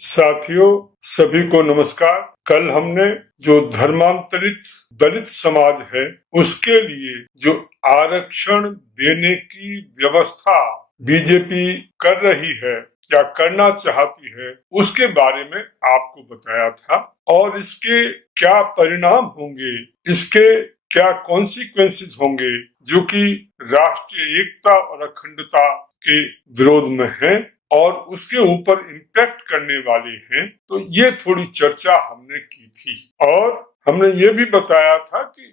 साथियों, सभी को नमस्कार। कल हमने जो धर्मांतरित दलित समाज है उसके लिए जो आरक्षण देने की व्यवस्था बीजेपी कर रही है या करना चाहती है उसके बारे में आपको बताया था और इसके क्या परिणाम होंगे, इसके क्या कॉन्सिक्वेंसेस होंगे जो कि राष्ट्रीय एकता और अखंडता के विरोध में है और उसके ऊपर इम्पैक्ट करने वाले हैं। तो ये थोड़ी चर्चा हमने की थी और हमने ये भी बताया था कि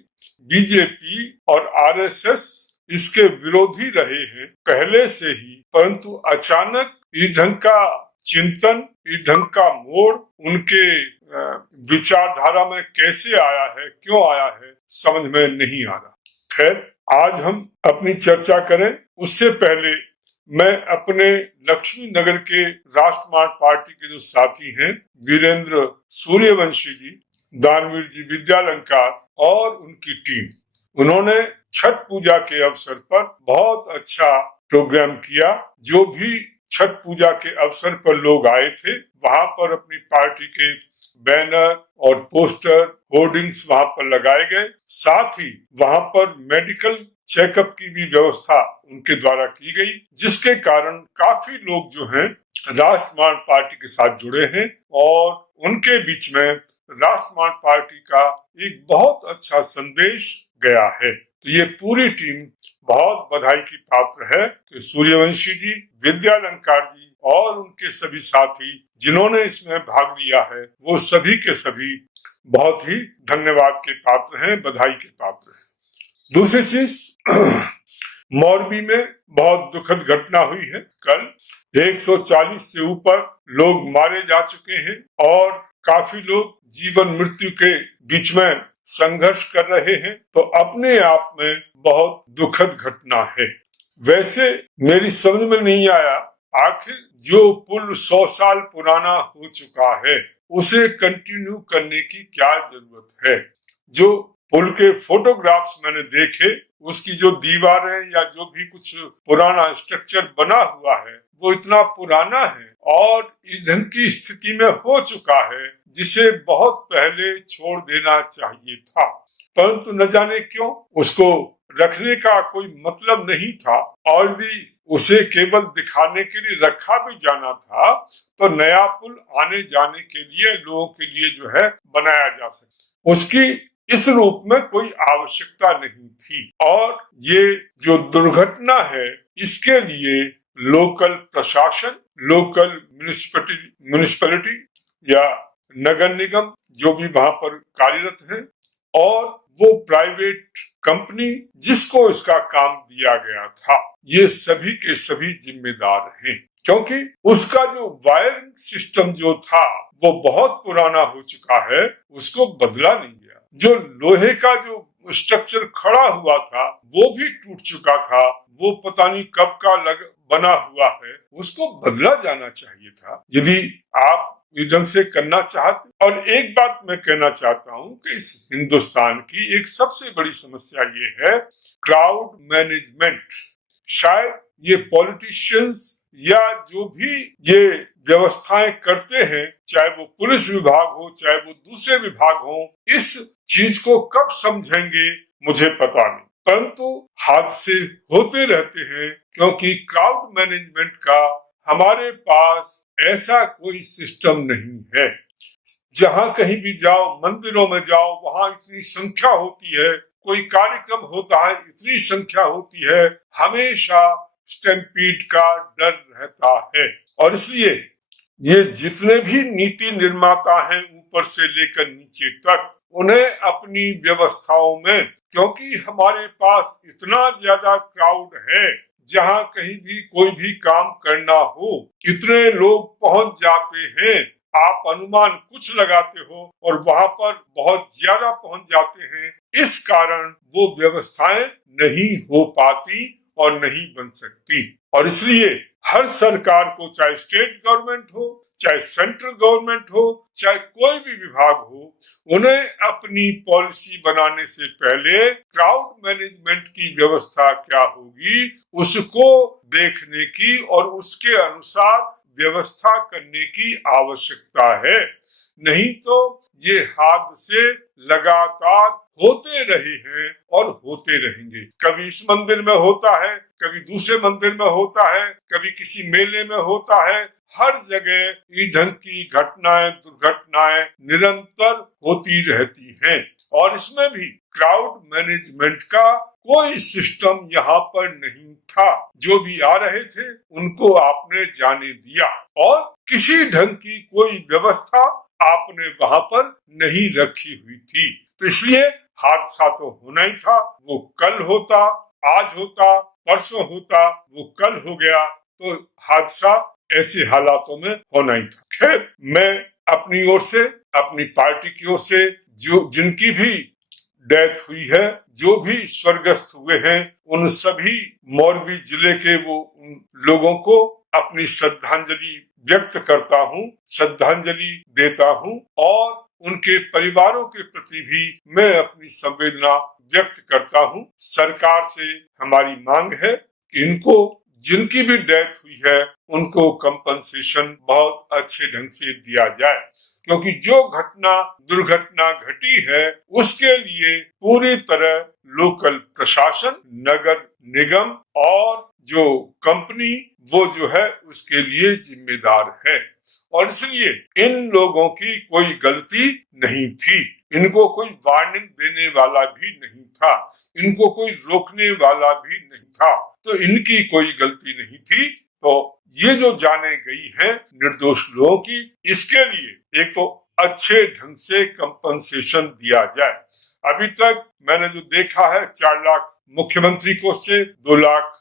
बीजेपी और आरएसएस इसके विरोधी रहे हैं पहले से ही, परंतु अचानक इस ढंग का चिंतन, इस ढंग का मोड़ उनके विचारधारा में कैसे आया है, क्यों आया है, समझ में नहीं आ रहा। खैर, आज हम अपनी चर्चा करें उससे पहले मैं अपने लक्ष्मी नगर के राष्ट्रवाद पार्टी के जो साथी हैं, वीरेंद्र सूर्यवंशी जी, दानवीर जी विद्यालंकार और उनकी टीम, उन्होंने छठ पूजा के अवसर पर बहुत अच्छा प्रोग्राम किया। जो भी छठ पूजा के अवसर पर लोग आए थे वहां पर अपनी पार्टी के बैनर और पोस्टर, होर्डिंग्स वहां पर लगाए गए। साथ ही वहां पर मेडिकल चेकअप की भी व्यवस्था उनके द्वारा की गई, जिसके कारण काफी लोग जो हैं राष्ट्रवाद पार्टी के साथ जुड़े हैं और उनके बीच में राष्ट्रवाद पार्टी का एक बहुत अच्छा संदेश गया है। तो ये पूरी टीम बहुत बधाई की पात्र है कि सूर्यवंशी जी, विद्यालंकार जी और उनके सभी साथी जिन्होंने इसमें भाग लिया है वो सभी के सभी बहुत ही धन्यवाद के पात्र हैं, बधाई के पात्र हैं। दूसरी चीज, मोरबी में बहुत दुखद घटना हुई है। कल 140 से ऊपर लोग मारे जा चुके हैं और काफी लोग जीवन मृत्यु के बीच में संघर्ष कर रहे हैं। तो अपने आप में बहुत दुखद घटना है। वैसे मेरी समझ में नहीं आया, आखिर जो पुल 100 साल पुराना हो चुका है उसे कंटिन्यू करने की क्या जरूरत है। जो पुल के फोटोग्राफ्स मैंने देखे, उसकी जो दीवारें या जो भी कुछ पुराना स्ट्रक्चर बना हुआ है वो इतना पुराना है और इस ढंग की स्थिति में हो चुका है जिसे बहुत पहले छोड़ देना चाहिए था, परंतु न जाने क्यों उसको रखने का कोई मतलब नहीं था और भी उसे केवल दिखाने के लिए रखा भी जाना था तो नया पुल आने जाने के लिए लोगों के लिए जो है बनाया जा सके, उसकी इस रूप में कोई आवश्यकता नहीं थी। और ये जो दुर्घटना है इसके लिए लोकल प्रशासन, लोकल म्युनिसिपैलिटी या नगर निगम जो भी वहां पर कार्यरत है और वो प्राइवेट कंपनी जिसको इसका काम दिया गया था, ये सभी के सभी जिम्मेदार हैं, क्योंकि उसका जो वायरिंग सिस्टम जो था वो बहुत पुराना हो चुका है, उसको बदला नहीं गया। जो लोहे का जो स्ट्रक्चर खड़ा हुआ था वो भी टूट चुका था, वो पता नहीं कब का बना हुआ है, उसको बदला जाना चाहिए था यदि आप इस ढंग से करना चाहते। और एक बात मैं कहना चाहता हूँ कि इस हिंदुस्तान की एक सबसे बड़ी समस्या ये है, क्राउड मैनेजमेंट। शायद ये पॉलिटिशियंस या जो भी ये व्यवस्थाएं करते हैं, चाहे वो पुलिस विभाग हो चाहे वो दूसरे विभाग हो, इस चीज को कब समझेंगे मुझे पता नहीं, परंतु हादसे होते रहते हैं क्योंकि क्राउड मैनेजमेंट का हमारे पास ऐसा कोई सिस्टम नहीं है। जहां कहीं भी जाओ, मंदिरों में जाओ, वहां इतनी संख्या होती है, कोई कार्यक्रम होता है इतनी संख्या होती है, हमेशा स्टैम्पीड का डर रहता है। और इसलिए ये जितने भी नीति निर्माता हैं ऊपर से लेकर नीचे तक, उन्हें अपनी व्यवस्थाओं में, क्योंकि हमारे पास इतना ज्यादा क्राउड है, जहां कहीं भी कोई भी काम करना हो इतने लोग पहुंच जाते हैं, आप अनुमान कुछ लगाते हो और वहां पर बहुत ज्यादा पहुंच जाते हैं, इस कारण वो व्यवस्थाएं नहीं हो पाती और नहीं बन सकती। और इसलिए हर सरकार को, चाहे स्टेट गवर्नमेंट हो चाहे सेंट्रल गवर्नमेंट हो चाहे कोई भी विभाग हो, उन्हें अपनी पॉलिसी बनाने से पहले क्राउड मैनेजमेंट की व्यवस्था क्या होगी उसको देखने की और उसके अनुसार व्यवस्था करने की आवश्यकता है। नहीं तो ये हादसे लगातार होते रहे हैं और होते रहेंगे। कभी इस मंदिर में होता है, कभी दूसरे मंदिर में होता है, कभी किसी मेले में होता है। हर जगह ईंधन की घटनाएं, दुर्घटनाएं निरंतर होती रहती हैं और इसमें भी क्राउड मैनेजमेंट का कोई सिस्टम यहाँ पर नहीं था। जो भी आ रहे थे उनको आपने जाने दिया और किसी ढंग की कोई व्यवस्था आपने वहां पर नहीं रखी हुई थी। तो इसलिए हादसा तो होना ही था। वो कल होता, आज होता, परसों होता, वो कल हो गया, तो हादसा ऐसे हालातों में होना ही था। खैर, मैं अपनी ओर से, अपनी पार्टी की ओर से जो जिनकी भी डेथ हुई है, जो भी स्वर्गस्थ हुए हैं, उन सभी मोरबी जिले के वो लोगों को अपनी श्रद्धांजलि व्यक्त करता हूँ, श्रद्धांजलि देता हूँ और उनके परिवारों के प्रति भी मैं अपनी संवेदना व्यक्त करता हूँ। सरकार से हमारी मांग है कि इनको, जिनकी भी डेथ हुई है, उनको कंपनसेशन बहुत अच्छे ढंग से दिया जाए, क्योंकि जो दुर्घटना घटी है उसके लिए पूरी तरह लोकल प्रशासन, नगर निगम और जो कंपनी वो जो है उसके लिए जिम्मेदार है और इसलिए इन लोगों की कोई गलती नहीं थी। इनको कोई वार्निंग देने वाला भी नहीं था, इनको कोई रोकने वाला भी नहीं था, तो इनकी कोई गलती नहीं थी। तो ये जो जाने गई है निर्दोष लोगों की, इसके लिए एक तो अच्छे ढंग से कंपनसेशन दिया जाए। अभी तक मैंने जो देखा है 4 लाख मुख्यमंत्री कोष से, 2 लाख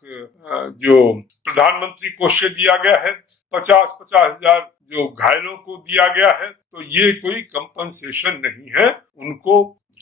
जो प्रधानमंत्री कोष से दिया गया है, 50-50 हजार जो घायलों को दिया गया है, तो ये कोई कंपनसेशन नहीं है उनको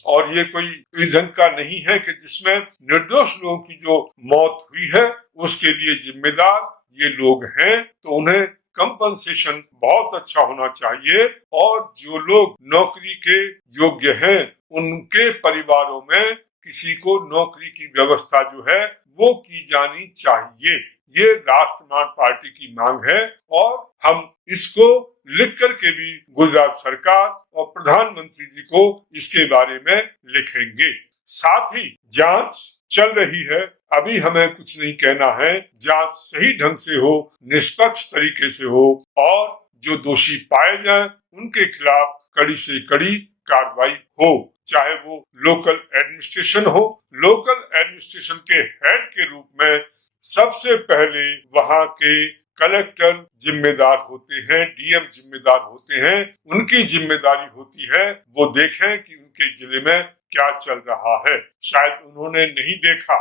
और ये कोई ईंधन का नहीं है कि जिसमें निर्दोष लोगों की जो मौत हुई है उसके लिए जिम्मेदार ये लोग हैं, तो उन्हें कंपनसेशन बहुत अच्छा होना चाहिए और जो लोग नौकरी के योग्य हैं उनके परिवारों में किसी को नौकरी की व्यवस्था जो है वो की जानी चाहिए। ये राष्ट्रवादी पार्टी की मांग है और हम इसको लिख करके भी गुजरात सरकार और प्रधानमंत्री जी को इसके बारे में लिखेंगे। साथ ही जांच चल रही है, अभी हमें कुछ नहीं कहना है। जांच सही ढंग से हो, निष्पक्ष तरीके से हो और जो दोषी पाए जाएं उनके खिलाफ कड़ी से कड़ी कार्रवाई हो, चाहे वो लोकल एडमिनिस्ट्रेशन हो। लोकल एडमिनिस्ट्रेशन के हेड के रूप में सबसे पहले वहां के कलेक्टर जिम्मेदार होते हैं, डीएम जिम्मेदार होते हैं। उनकी जिम्मेदारी होती है वो देखें कि उनके जिले में क्या चल रहा है। शायद उन्होंने नहीं देखा।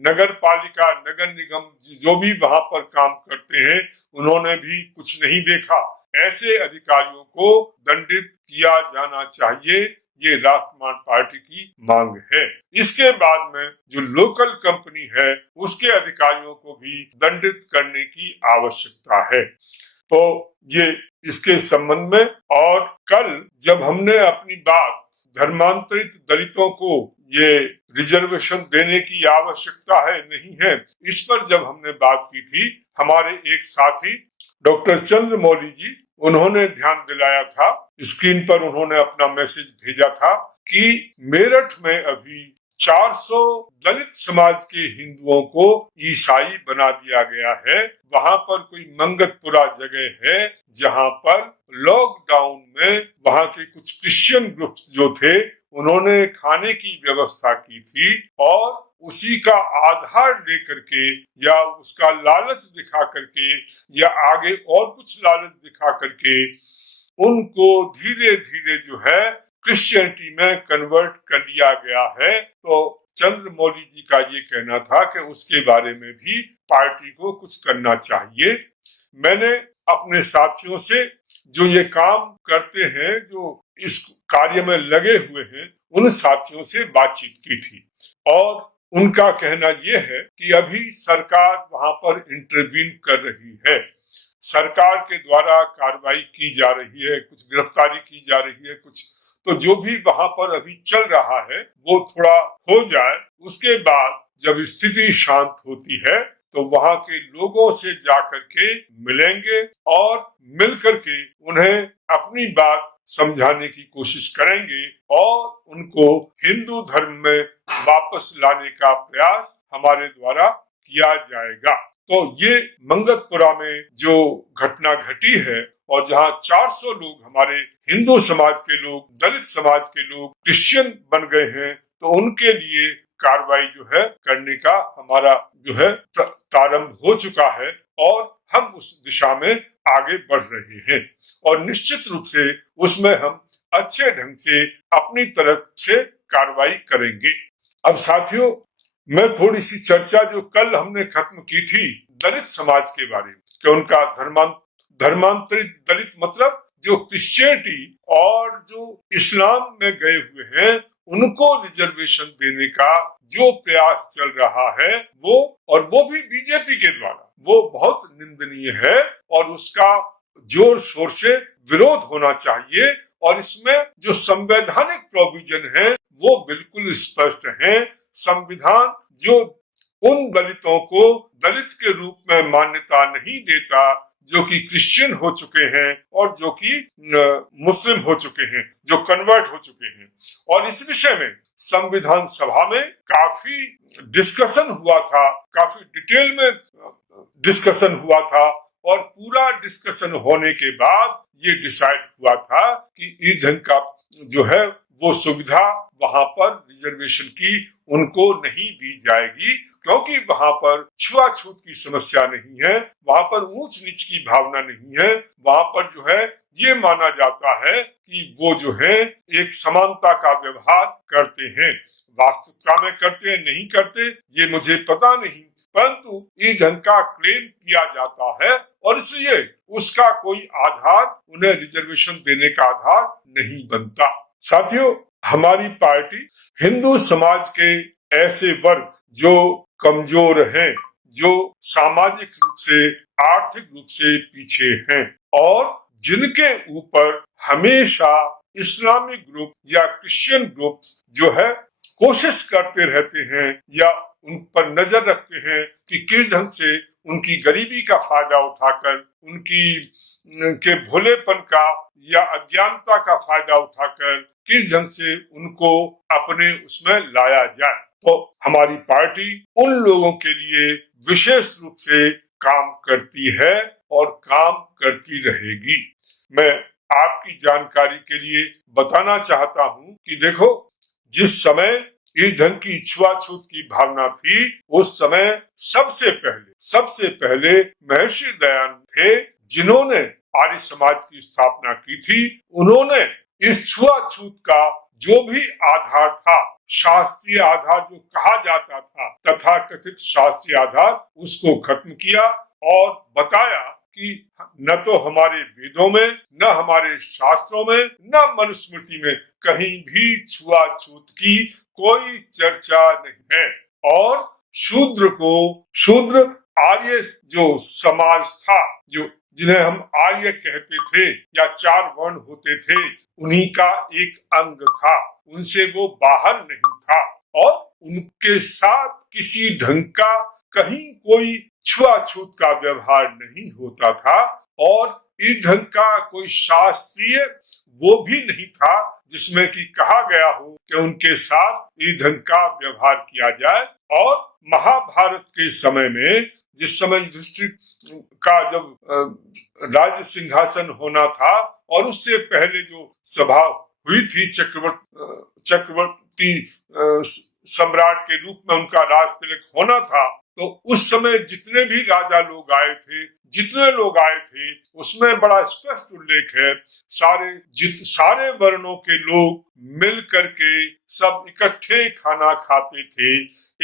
नगर पालिका, नगर निगम जो भी वहां पर काम करते हैं उन्होंने भी कुछ नहीं देखा। ऐसे अधिकारियों को दंडित किया जाना चाहिए, ये राष्ट्रवादी पार्टी की मांग है। इसके बाद में जो लोकल कंपनी है उसके अधिकारियों को भी दंडित करने की आवश्यकता है। तो ये इसके संबंध में, और कल जब हमने अपनी बात धर्मांतरित दलितों को ये रिजर्वेशन देने की आवश्यकता है नहीं है, इस पर जब हमने बात की थी, हमारे एक साथी डॉक्टर चंद्रमौली जी, उन्होंने ध्यान दिलाया था, स्क्रीन पर उन्होंने अपना मैसेज भेजा था कि मेरठ में अभी 400 दलित समाज के हिंदुओं को ईसाई बना दिया गया है। वहां पर कोई मंगतपुरा जगह है जहां पर लॉकडाउन में वहां के कुछ क्रिश्चियन ग्रुप जो थे उन्होंने खाने की व्यवस्था की थी और उसी का आधार लेकर के या उसका लालच दिखा करके या आगे और कुछ लालच दिखा करके उनको धीरे धीरे जो है क्रिश्चियनिटी में कन्वर्ट कर लिया गया है। तो चंद्रमौली जी का ये कहना था कि उसके बारे में भी पार्टी को कुछ करना चाहिए। मैंने अपने साथियों से जो ये काम करते हैं, जो इस कार्य में लगे हुए हैं, उन साथियों से बातचीत की थी और उनका कहना यह है कि अभी सरकार वहां पर इंटरवीन कर रही है, सरकार के द्वारा कार्रवाई की जा रही है, कुछ गिरफ्तारी की जा रही है, कुछ तो जो भी वहां पर अभी चल रहा है वो थोड़ा हो जाए, उसके बाद जब स्थिति शांत होती है तो वहां के लोगों से जाकर के मिलेंगे और मिलकर के उन्हें अपनी बात समझाने की कोशिश करेंगे और उनको हिंदू धर्म में वापस लाने का प्रयास हमारे द्वारा किया जाएगा। तो ये मंगतपुरा में जो घटना घटी है और जहां 400 लोग हमारे हिंदू समाज के लोग, दलित समाज के लोग क्रिश्चियन बन गए हैं, तो उनके लिए कार्रवाई जो है करने का हमारा जो है प्रारंभ हो चुका है और हम उस दिशा में आगे बढ़ रहे हैं और निश्चित रूप से उसमें हम अच्छे ढंग से अपनी तरफ से कार्रवाई करेंगे। अब साथियों, मैं थोड़ी सी चर्चा जो कल हमने खत्म की थी दलित समाज के बारे में कि उनका धर्मांतरित दलित मतलब जो क्रिश्चियनिटी और जो इस्लाम में गए हुए हैं उनको रिजर्वेशन देने का जो प्रयास चल रहा है वो भी बीजेपी के द्वारा, वो बहुत निंदनीय है और उसका जोर शोर से विरोध होना चाहिए। और इसमें जो संवैधानिक प्रोविजन है वो बिल्कुल स्पष्ट है। संविधान जो उन दलितों को दलित के रूप में मान्यता नहीं देता जो कि क्रिश्चियन हो चुके हैं और जो कि मुस्लिम हो चुके हैं, जो कन्वर्ट हो चुके हैं। और इस विषय में संविधान सभा में काफी डिस्कशन हुआ था, काफी डिटेल में डिस्कशन हुआ था और पूरा डिस्कशन होने के बाद ये डिसाइड हुआ था कि इस ढंग का जो है वो सुविधा वहां पर रिजर्वेशन की उनको नहीं दी जाएगी क्योंकि वहां पर छुआछूत की समस्या नहीं है, वहां पर ऊंच नीच की भावना नहीं है, वहां पर जो है ये माना जाता है कि वो जो है एक समानता का व्यवहार करते हैं। वास्तविकता में करते हैं नहीं करते ये मुझे पता नहीं, परंतु इस ढंग का क्लेम किया जाता है और इसलिए उसका कोई आधार, उन्हें रिजर्वेशन देने का आधार नहीं बनता। साथियों, हमारी पार्टी हिंदू समाज के ऐसे वर्ग जो कमजोर हैं, जो सामाजिक रूप से, आर्थिक रूप से पीछे हैं और जिनके ऊपर हमेशा इस्लामिक ग्रुप या क्रिश्चियन ग्रुप जो है कोशिश करते रहते हैं या उन पर नजर रखते हैं कि किस ढंग से उनकी गरीबी का फायदा उठाकर, उनकी के भोलेपन का या अज्ञानता का फायदा उठाकर किस ढंग से उनको अपने उसमें लाया जाए। तो हमारी पार्टी उन लोगों के लिए विशेष रूप से काम करती है और काम करती रहेगी। मैं आपकी जानकारी के लिए बताना चाहता हूं कि देखो, जिस समय इस ढंग की छुआछूत की भावना थी उस समय सबसे पहले महर्षि दयानंद थे जिन्होंने आर्य समाज की स्थापना की थी। उन्होंने इस छुआछूत का जो भी आधार था, शास्त्रीय आधार जो कहा जाता था, तथा कथित शास्त्रीय आधार, उसको खत्म किया और बताया कि न तो हमारे वेदों में, न हमारे शास्त्रों में, न मनुस्मृति में कहीं भी छुआछूत की कोई चर्चा नहीं है। और शूद्र आर्य जो समाज था, जो जिन्हें हम आर्य कहते थे या 4 वर्ण होते थे, उन्हीं का एक अंग था, उनसे वो बाहर नहीं था और उनके साथ किसी ढंग का कहीं कोई छुआछूत का व्यवहार नहीं होता था और इस ढंग का कोई शास्त्रीय वो भी नहीं था जिसमें कि कहा गया हो कि उनके साथ इस ढंग का व्यवहार किया जाए। और महाभारत के समय में जिस समय युधिष्ठिर का जब राज्य सिंहासन होना था और उससे पहले जो सभा हुई थी चक्रवर्ती सम्राट के रूप में उनका राज तिलक होना था, तो उस समय जितने भी राजा लोग आए थे, जितने लोग आए थे, उसमें बड़ा स्पष्ट उल्लेख है, सारे वर्णों के लोग मिल करके सब इकट्ठे खाना खाते थे,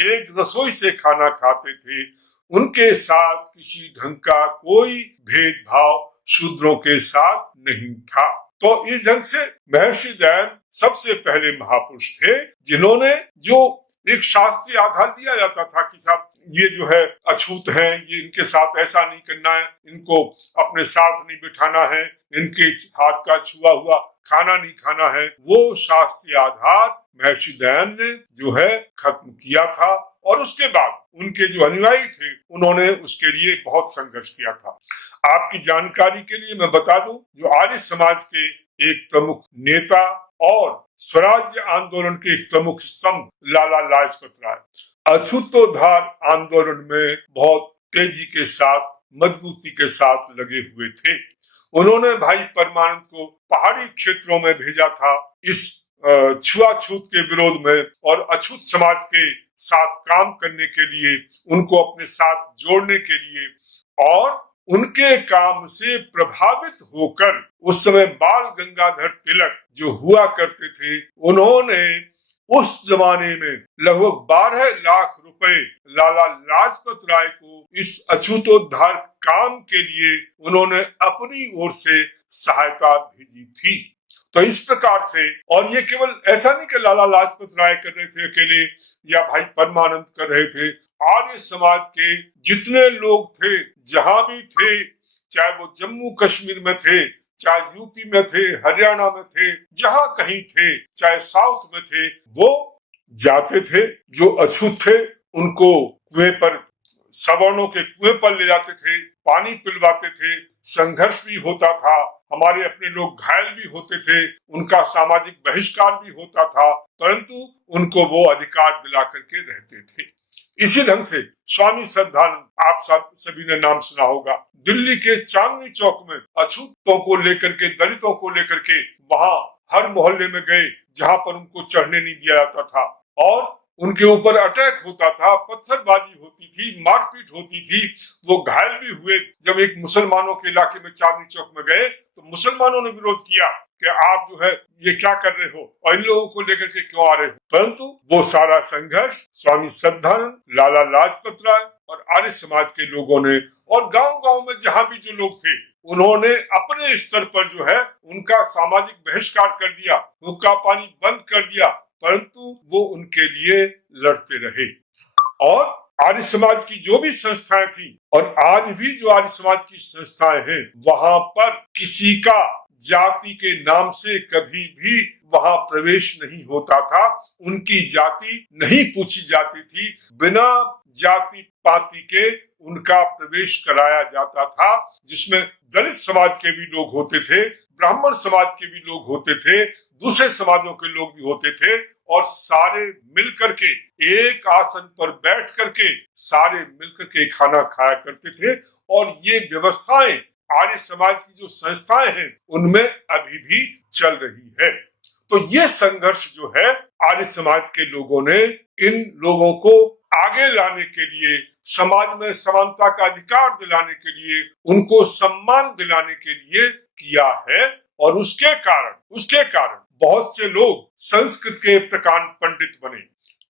एक रसोई से खाना खाते थे, उनके साथ किसी ढंग का कोई भेदभाव शूद्रों के साथ नहीं था। तो इस ढंग से महर्षि दयानंद सबसे पहले महापुरुष थे जिन्होंने, जो एक शास्त्रीय आधार दिया जाता था कि साहब ये जो है अछूत हैं, ये इनके साथ ऐसा नहीं करना है, इनको अपने साथ नहीं बिठाना है, इनके हाथ का छुआ हुआ खाना नहीं खाना है, वो शास्त्रीय आधार महर्षि दयानंद ने जो है खत्म किया था। और उसके बाद उनके जो अनुयायी थे उन्होंने उसके लिए बहुत संघर्ष किया था। आपकी जानकारी के लिए मैं बता दूं, जो आर्य समाज के एक प्रमुख नेता और स्वराज्य आंदोलन के एक प्रमुख स्तंभ लाला लाजपत राय अछूतोद्धार आंदोलन में बहुत तेजी के साथ, मजबूती के साथ लगे हुए थे। उन्होंने भाई परमानंद को पहाड़ी क्षेत्रों में भेजा था इस छुआछूत के विरोध में और अछूत समाज के साथ काम करने के लिए, उनको अपने साथ जोड़ने के लिए। और उनके काम से प्रभावित होकर उस समय बाल गंगाधर तिलक जो हुआ करते थे, उन्होंने उस जमाने में लगभग 12 लाख रुपए लाला लाजपत राय को इस अछूतोद्धार काम के लिए उन्होंने अपनी ओर से सहायता भेजी थी। तो इस प्रकार से, और ये केवल ऐसा नहीं कि लाला लाजपत राय कर रहे थे अकेले या भाई परमानंद कर रहे थे, आर्य समाज के जितने लोग थे, जहां भी थे, चाहे वो जम्मू कश्मीर में थे, चाहे यूपी में थे, हरियाणा में थे, जहां कहीं थे, चाहे साउथ में थे, वो जाते थे। जो अछूत थे उनको कुएं पर, सवर्णों के कुएं पर ले जाते थे, पानी पिलवाते थे, संघर्ष भी होता था, हमारे अपने लोग घायल भी होते थे, उनका सामाजिक बहिष्कार भी होता था, परंतु उनको वो अधिकार दिला करके रहते थे। इसी ढंग से स्वामी श्रद्धानंद, आप सभी ने नाम सुना होगा, दिल्ली के चांदनी चौक में अछूतों को लेकर के, दलितों को लेकर के वहां हर मोहल्ले में गए जहां पर उनको चढ़ने नहीं दिया जाता था और उनके ऊपर अटैक होता था, पत्थरबाजी होती थी, मारपीट होती थी, वो घायल भी हुए। जब एक मुसलमानों के इलाके में चांदनी चौक में गए तो मुसलमानों ने विरोध किया कि आप जो है ये क्या कर रहे हो और इन लोगों को लेकर के क्यों आ रहे हो, परंतु वो सारा संघर्ष स्वामी श्रद्धानंद, लाला लाजपत राय और आर्य समाज के लोगों ने, और गांव-गांव में जहां भी जो लोग थे, उन्होंने अपने स्तर पर जो है उनका सामाजिक बहिष्कार कर दिया, हुक्का पानी बंद कर दिया, परंतु वो उनके लिए लड़ते रहे। और आर्य समाज की जो भी संस्थाएं थी और आज भी जो आर्य समाज की संस्थाएं हैं, वहां पर किसी का जाति के नाम से कभी भी वहां प्रवेश नहीं होता था, उनकी जाति नहीं पूछी जाती थी, बिना जाति पाति के उनका प्रवेश कराया जाता था, जिसमें दलित समाज के भी लोग होते थे, ब्राह्मण समाज के भी लोग होते थे, दूसरे समाजों के लोग भी होते थे, और सारे मिलकर के एक आसन पर बैठ करके सारे मिलकर के खाना खाया करते थे। और ये व्यवस्थाएं आर्य समाज की जो संस्थाएं हैं उनमें अभी भी चल रही है। तो ये संघर्ष जो है आर्य समाज के लोगों ने इन लोगों को आगे लाने के लिए, समाज में समानता का अधिकार दिलाने के लिए, उनको सम्मान दिलाने के लिए किया है। और उसके कारण बहुत से लोग संस्कृत के प्रकांड पंडित बने,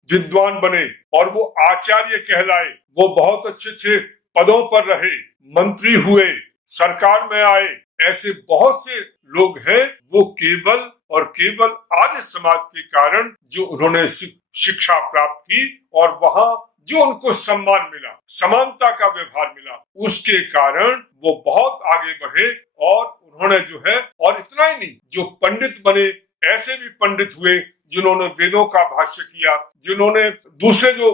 विद्वान बने, और वो आचार्य कहलाए, वो बहुत अच्छे पदों पर रहे, मंत्री हुए, सरकार में आए। ऐसे बहुत से लोग हैं, वो केवल और केवल आर्य समाज के कारण, जो उन्होंने शिक्षा प्राप्त की और वहां जो उनको सम्मान मिला, समानता का व्यवहार मिला, उसके कारण वो बहुत आगे बढ़े। और उन्होंने जो है, और इतना ही नहीं, जो पंडित बने, ऐसे भी पंडित हुए जिन्होंने वेदों का भाष्य किया, जिन्होंने दूसरे जो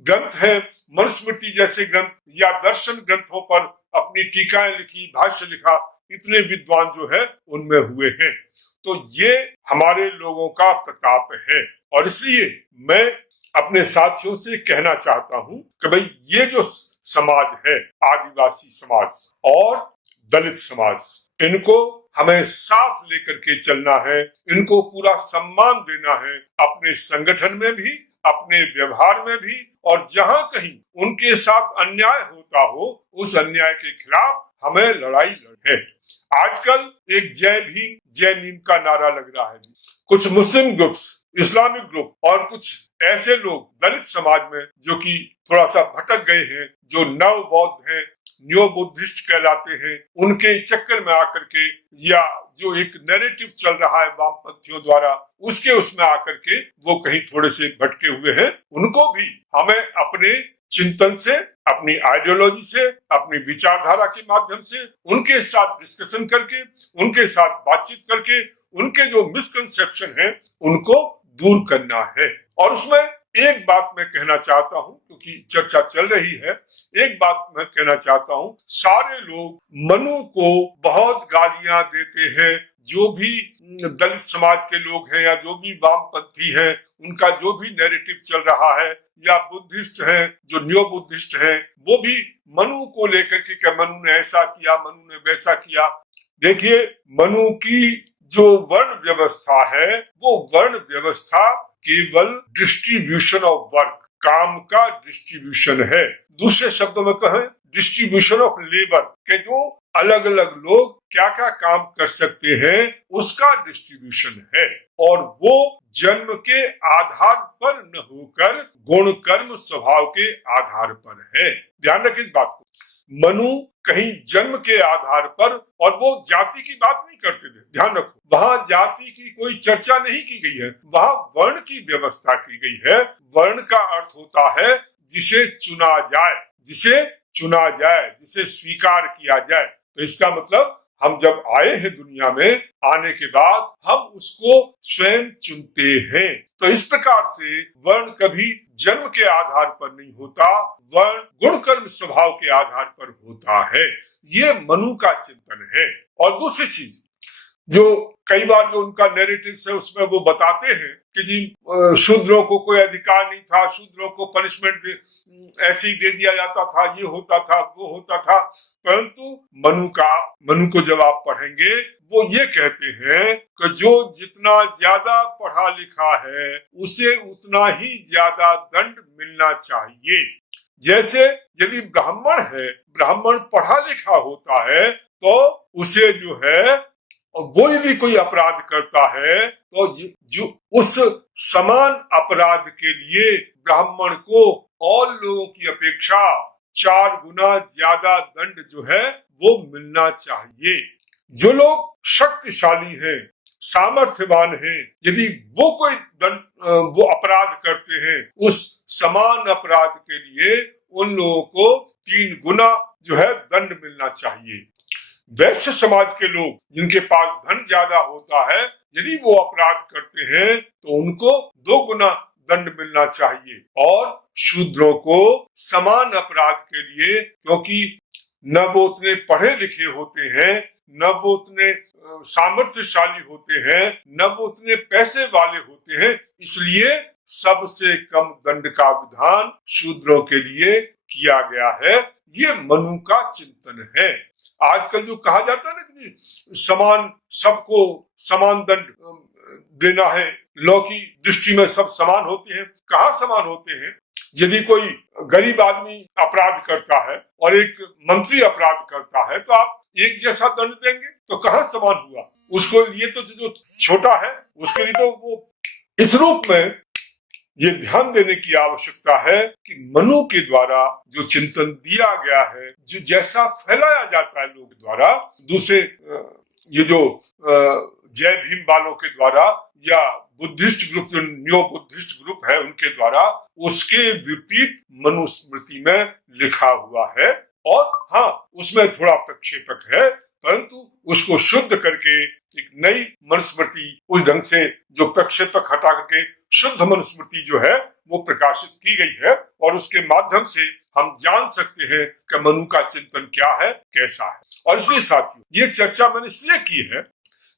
ग्रंथ है, मनुस्मृति जैसे ग्रंथ या दर्शन ग्रंथों पर अपनी टीकाएं लिखी, भाष्य लिखा, इतने विद्वान जो है उनमें हुए हैं। तो ये हमारे लोगों का प्रताप है। और इसलिए मैं अपने साथियों से कहना चाहता हूं कि भाई ये जो समाज है, आदिवासी समाज और दलित समाज, इनको हमें साथ लेकर के चलना है, इनको पूरा सम्मान देना है, अपने संगठन में भी, अपने व्यवहार में भी, और जहां कहीं उनके साथ अन्याय होता हो, उस अन्याय के खिलाफ हमें लड़ाई लड़े। आजकल एक जय भीम जय नीम का नारा लग रहा है। कुछ मुस्लिम ग्रुप्स, इस्लामिक ग्रुप और कुछ ऐसे लोग दलित समाज में जो कि थोड़ा सा भटक गए हैं, जो नव बौद्ध हैं, न्यो बुद्धिस्ट कहलाते हैं, उनके चक्कर में आकर के, या जो एक नैरेटिव चल रहा है वामपंथियों द्वारा, उसमें आकर के वो कहीं थोड़े से भटके हुए हैं। उनको भी हमें अपने चिंतन से, अपनी आइडियोलॉजी से, अपनी विचारधारा के माध्यम से उनके साथ डिस्कशन करके, उनके साथ बातचीत करके उनके जो मिसकंसेप्शन है उनको दूर करना है। और उसमें एक बात मैं कहना चाहता हूं, क्योंकि चर्चा चल रही है, एक बात मैं कहना चाहता हूं, सारे लोग मनु को बहुत गालियां देते हैं। जो भी दलित समाज के लोग हैं या जो भी वामपंथी हैं, उनका जो भी नैरेटिव चल रहा है, या बुद्धिस्ट हैं जो न्यो बुद्धिस्ट हैं, वो भी मनु को लेकर के कि मनु ने ऐसा किया, मनु ने वैसा किया। देखिए, मनु की जो वर्ण व्यवस्था है वो वर्ण व्यवस्था केवल डिस्ट्रीब्यूशन ऑफ वर्क, काम का डिस्ट्रीब्यूशन है। दूसरे शब्दों में कहें, डिस्ट्रीब्यूशन ऑफ लेबर, के जो अलग अलग लोग क्या क्या काम कर सकते हैं उसका डिस्ट्रीब्यूशन है। और वो जन्म के आधार पर न होकर गुण कर्म स्वभाव के आधार पर है। ध्यान रखें इस बात को। मनु कहीं जन्म के आधार पर, और वो जाति की बात नहीं करते थे, ध्यान रखो, वहां जाति की कोई चर्चा नहीं की गई है, वहां वर्ण की व्यवस्था की गई है। वर्ण का अर्थ होता है जिसे चुना जाए, जिसे चुना जाए, जिसे स्वीकार किया जाए। तो इसका मतलब हम जब आए हैं दुनिया में, आने के बाद हम उसको स्वयं चुनते हैं। तो इस प्रकार से वर्ण कभी जन्म के आधार पर नहीं होता, वर्ण गुण कर्म स्वभाव के आधार पर होता है। ये मनु का चिंतन है। और दूसरी चीज, जो कई बार जो उनका नैरेटिव है उसमें वो बताते हैं कि जी शूद्रों को कोई अधिकार नहीं था, शूद्रों को पनिशमेंट ऐसे ही दे दिया जाता था, ये होता था, वो होता था। परंतु मनु को जब आप पढ़ेंगे, वो ये कहते हैं कि जो जितना ज्यादा पढ़ा लिखा है उसे उतना ही ज्यादा दंड मिलना चाहिए। जैसे यदि ब्राह्मण है, ब्राह्मण पढ़ा लिखा होता है तो उसे जो है, और वो भी कोई अपराध करता है तो जो उस समान अपराध के लिए ब्राह्मण को और लोगों की अपेक्षा 4 गुना ज्यादा दंड जो है वो मिलना चाहिए। जो लोग शक्तिशाली हैं, सामर्थ्यवान हैं, यदि वो कोई वो अपराध करते हैं, उस समान अपराध के लिए उन लोगों को 3 गुना जो है दंड मिलना चाहिए। वैश्य समाज के लोग जिनके पास धन ज्यादा होता है, यदि वो अपराध करते हैं तो उनको 2 गुना दंड मिलना चाहिए। और शूद्रों को समान अपराध के लिए, क्योंकि न वो उतने पढ़े लिखे होते हैं, न वो उतने सामर्थ्यशाली होते हैं, न वो उतने पैसे वाले होते हैं, इसलिए सबसे कम दंड का विधान शूद्रों के लिए किया गया है। ये मनु का चिंतन है। आजकल जो कहा जाता है ना कि समान, सबको समान दंड देना है, लॉ की दृष्टि में सब समान होते हैं। कहाँ समान होते हैं? यदि कोई गरीब आदमी अपराध करता है और एक मंत्री अपराध करता है तो आप एक जैसा दंड देंगे? तो कहाँ समान हुआ? उसको लिए तो जो छोटा है उसके लिए तो वो, इस रूप में ये ध्यान देने की आवश्यकता है कि मनु के द्वारा जो चिंतन दिया गया है, जो जैसा फैलाया जाता है लोग द्वारा, दूसरे ये जो जय भीम वालों के द्वारा या बुद्धिस्ट ग्रुप, जो न्यो बुद्धिस्ट ग्रुप है उनके द्वारा, उसके विपरीत मनुस्मृति में लिखा हुआ है। और हाँ, उसमें थोड़ा प्रक्षेपक है, परंतु उसको शुद्ध करके एक नई मनुस्मृति उस ढंग से जो प्रक्षेपक हटा करके शुद्ध मनुस्मृति जो है वो प्रकाशित की गई है। और उसके माध्यम से हम जान सकते हैं कि मनु का चिंतन क्या है, कैसा है। और इसलिए साथियों, ये चर्चा मैंने इसलिए की है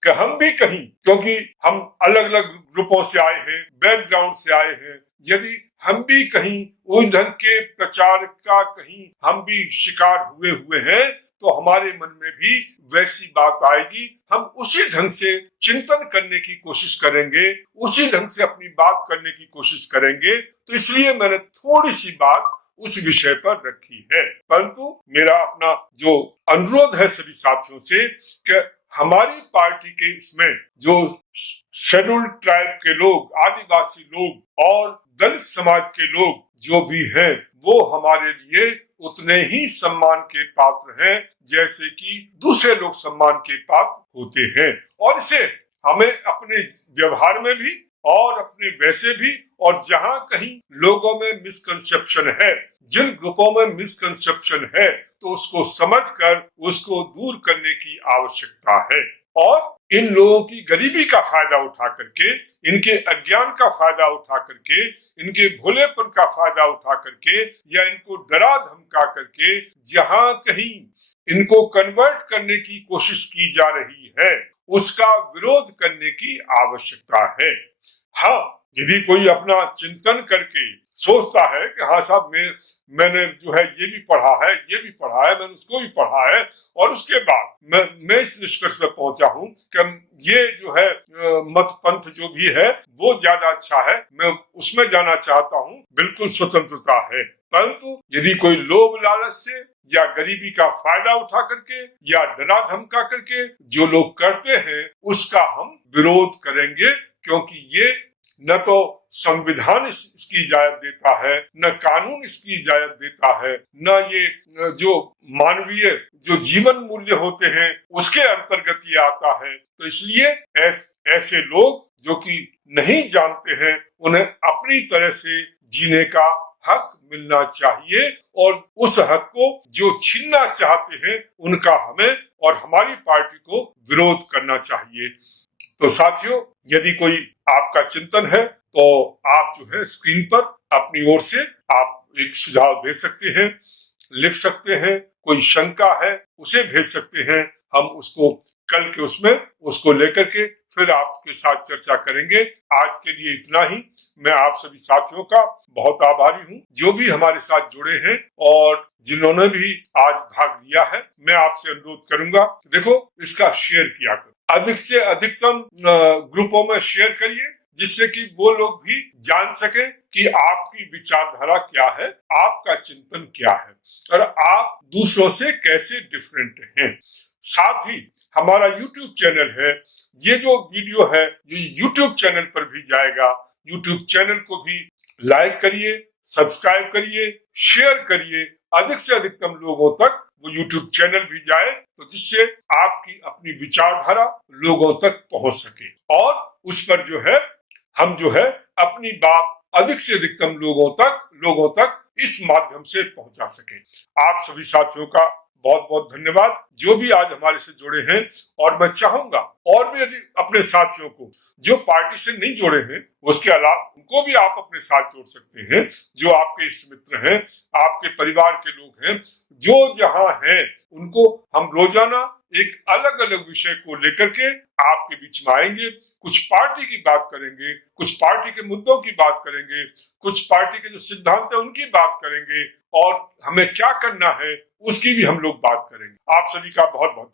कि हम भी कहीं, क्योंकि हम अलग अलग ग्रुपों से आए हैं, बैकग्राउंड से आए हैं, यदि हम भी कहीं उस ढंग के प्रचार का कहीं हम भी शिकार हुए हैं तो हमारे मन में भी वैसी बात आएगी। हम उसी ढंग से चिंतन करने की कोशिश करेंगे, उसी ढंग से अपनी बात करने की कोशिश करेंगे। तो इसलिए मैंने थोड़ी सी बात उस विषय पर रखी है। परंतु मेरा अपना जो अनुरोध है सभी साथियों से कि हमारी पार्टी के इसमें जो शेड्यूल्ड ट्राइब के लोग, आदिवासी लोग और दलित समाज के लोग जो भी हैं, वो हमारे लिए उतने ही सम्मान के पात्र हैं जैसे कि दूसरे लोग सम्मान के पात्र होते हैं। और इसे हमें अपने व्यवहार में भी और अपने वैसे भी, और जहां कहीं लोगों में मिसकंसेप्शन है, जिन ग्रुपों में मिसकंसेप्शन है, तो उसको समझकर उसको दूर करने की आवश्यकता है। और इन लोगों की गरीबी का फायदा उठा करके, इनके अज्ञान का फायदा उठा करके, इनके भोलेपन का फायदा उठा करके, या इनको डरा धमका करके जहां कहीं इनको कन्वर्ट करने की कोशिश की जा रही है, उसका विरोध करने की आवश्यकता है। हाँ, यदि कोई अपना चिंतन करके सोचता है कि हाँ साहब मैंने जो है ये भी पढ़ा है, ये भी पढ़ा है, मैंने उसको भी पढ़ा है, और उसके बाद मैं इस निष्कर्ष पर पहुंचा हूं कि ये जो है मत पंथ जो भी है वो ज्यादा अच्छा है, मैं उसमें जाना चाहता हूं, बिल्कुल स्वतंत्रता है। परंतु यदि कोई लोभ लालच से या गरीबी का फायदा उठा करके या डरा धमका करके जो लोग करते हैं, उसका हम विरोध करेंगे, क्योंकि ये न तो संविधान इसकी इजाजत देता है, न कानून इसकी इजाजत देता है, न ये जो मानवीय जो जीवन मूल्य होते हैं उसके अंतर्गत ये आता है। तो इसलिए ऐसे लोग जो कि नहीं जानते हैं, उन्हें अपनी तरह से जीने का हक मिलना चाहिए, और उस हक को जो छीनना चाहते हैं उनका हमें और हमारी पार्टी को विरोध करना चाहिए। तो साथियों, यदि कोई आपका चिंतन है तो आप जो है स्क्रीन पर अपनी ओर से आप एक सुझाव भेज सकते हैं, लिख सकते हैं, कोई शंका है उसे भेज सकते हैं, हम उसको कल के उसमें उसको लेकर के फिर आपके साथ चर्चा करेंगे। आज के लिए इतना ही। मैं आप सभी साथियों का बहुत आभारी हूं जो भी हमारे साथ जुड़े हैं और जिन्होंने भी आज भाग लिया है। मैं आपसे अनुरोध करूंगा, देखो इसका शेयर किया करो, अधिक से अधिकतम ग्रुपों में शेयर करिए, जिससे कि वो लोग भी जान सकें कि आपकी विचारधारा क्या है, आपका चिंतन क्या है, और आप दूसरों से कैसे डिफरेंट हैं। साथ ही हमारा YouTube चैनल है, ये जो वीडियो है ये YouTube चैनल पर भी जाएगा। YouTube चैनल को भी लाइक करिए, सब्सक्राइब करिए, शेयर करिए, अधिक से अधिकतम लोगों तक वो YouTube चैनल भी जाए, तो जिससे आपकी अपनी विचारधारा लोगों तक पहुंच सके, और उस पर जो है हम जो है अपनी बात अधिक से अधिकतम लोगों तक इस माध्यम से पहुंचा सके। आप सभी साथियों का बहुत बहुत धन्यवाद जो भी आज हमारे से जुड़े हैं, और मैं चाहूंगा और भी यदि अपने साथियों को जो पार्टी से नहीं जुड़े हैं, उसके अलावा उनको भी आप अपने साथ जोड़ सकते हैं, जो आपके इष्ट मित्र हैं, आपके परिवार के लोग हैं, जो जहां हैं, उनको हम रोजाना एक अलग अलग विषय को लेकर के आपके बीच में आएंगे, कुछ पार्टी की बात करेंगे, कुछ पार्टी के मुद्दों की बात करेंगे, कुछ पार्टी के जो सिद्धांत है उनकी बात करेंगे, और हमें क्या करना है उसकी भी हम लोग बात करेंगे। आप सभी का बहुत बहुत